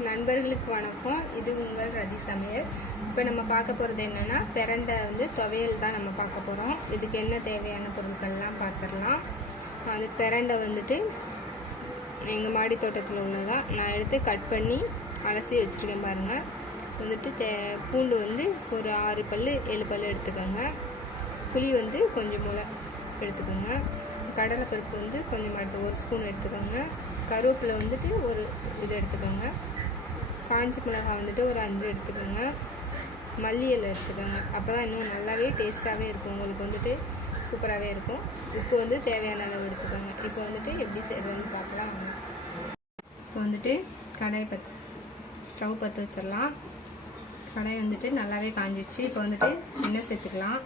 நண்பர்களுக்கு வணக்கம். இது உங்கள் ரதி சமையல். இப்போ நம்ம பார்க்க போகிறது என்னென்னா, பிரண்டை வந்து துவையல் தான் நம்ம பார்க்க போகிறோம். இதுக்கு என்ன தேவையான பொருட்கள்லாம் பார்த்துடலாம். அது பிரண்டை வந்துட்டு எங்கள் மாடி தோட்டத்தில் உள்ளதான் நான் எடுத்து கட் பண்ணி அலசி வச்சுருக்கேன் பாருங்கள். வந்துட்டு பூண்டு வந்து ஒரு 6 பல் 7 பல் எடுத்துக்கோங்க. புளி வந்து கொஞ்சம் போல் எடுத்துக்கோங்க. கடலைப்பருப்பு வந்து கொஞ்சம் எடுத்து 1 ஸ்பூன் எடுத்துக்கோங்க. கருவேப்பிலை வந்துட்டு ஒரு இது எடுத்துக்கோங்க. காஞ்சி மிளகாய் வந்துட்டு ஒரு 5 எடுத்துக்கோங்க. மல்லி இலை எடுத்துக்கோங்க. அப்போ தான் இன்னும் நல்லாவே டேஸ்ட்டாகவே இருக்கும், உங்களுக்கு வந்துட்டு சூப்பராகவே இருக்கும். உப்பு வந்து தேவையான அளவு எடுத்துக்கோங்க. இப்போ வந்துட்டு எப்படி செய்கிறதுன்னு பார்க்கலாம். இப்போ வந்துட்டு ஸ்டவ் பற்ற வச்சிடலாம். கடாய் வந்துட்டு நல்லாவே காஞ்சிடுச்சு. இப்போ வந்துட்டு எண்ணெய் சேர்த்துக்கலாம்.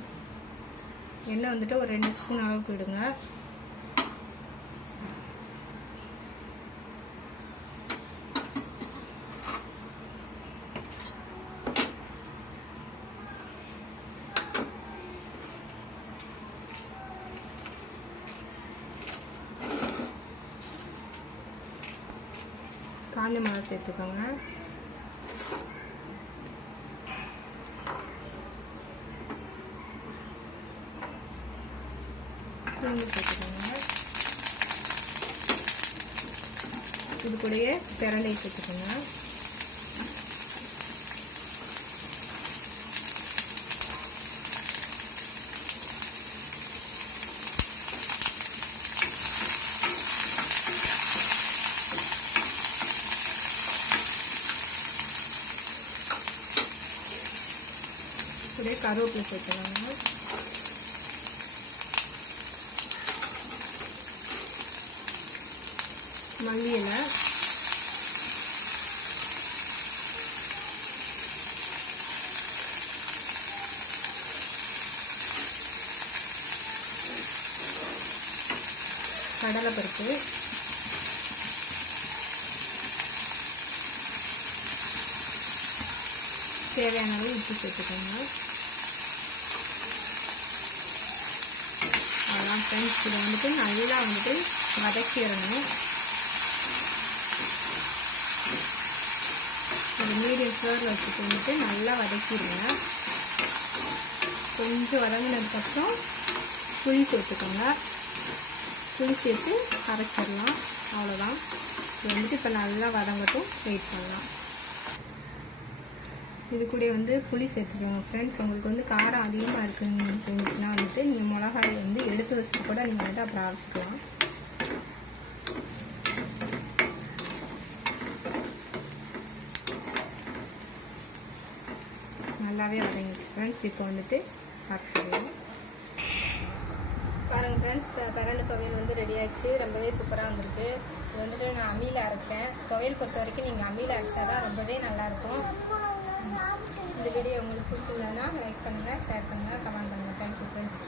எண்ணெய் வந்துட்டு ஒரு 2 ஸ்பூன் அளவுக்கு விடுங்க. காஞ்ச மிளகா சேர்த்துக்கோங்க. பூண்டு சேர்த்துக்கோங்க. இது கூடயே பிரண்டை சேர்த்துக்கோங்க. அப்படியே கருவேப்பிலை சேர்த்துக்கோங்க. மல்லி இலை, கடலைப்பருப்பு, தேவையான அளவு உப்பு சேர்த்துக்கோங்க. அதான் ஃப்ரெண்ட்ஸ், இதை வந்துட்டு நல்லா வந்துட்டு வதக்கிடணும். ஒரு மீடியம் ஃப்ளேவரில் வச்சுட்டு வந்துட்டு நல்லா வதக்கிடுங்க. கொஞ்சம் வதங்கினதுக்கப்புறம் புளி சேர்த்துக்கோங்க. புளி சேர்த்து அரைச்சிடலாம். அவ்வளோதான். இது வந்துட்டு இப்போ நல்லா வதங்கட்டும், வெயிட் பண்ணலாம். இது கூட வந்து புளி சேர்த்துக்கோங்க ஃப்ரெண்ட்ஸ். உங்களுக்கு வந்து காரம் அதிகமாக இருக்குன்னு தோணுச்சுன்னா வந்துட்டு நீங்கள் மிளகாயை வந்து எடுத்து வச்சுட்டு கூட நீங்கள் வந்து அப்புறம் அரைச்சிக்கலாம். நல்லாவே வதங்கிடுச்சு ஃப்ரெண்ட்ஸ். இப்போ வந்துட்டு அரைச்சிடலாம். பாருங்கள் ஃப்ரெண்ட்ஸ், பிரண்டை துவையல் வந்து ரெடி ஆகிடுச்சு. ரொம்பவே சூப்பராக வந்திருக்கு. இது வந்துட்டு நான் அம்மியில் அரைச்சேன். துவையல் பொறுத்த வரைக்கும் நீங்கள் அம்மியில் அரைச்சா தான் ரொம்பவே நல்லாயிருக்கும். இந்த வீடியோ உங்களுக்கு பிடிச்சிருந்ததுன்னா லைக் பண்ணுங்கள், ஷேர் பண்ணுங்கள், கமெண்ட் பண்ணுங்கள். Thank you friends.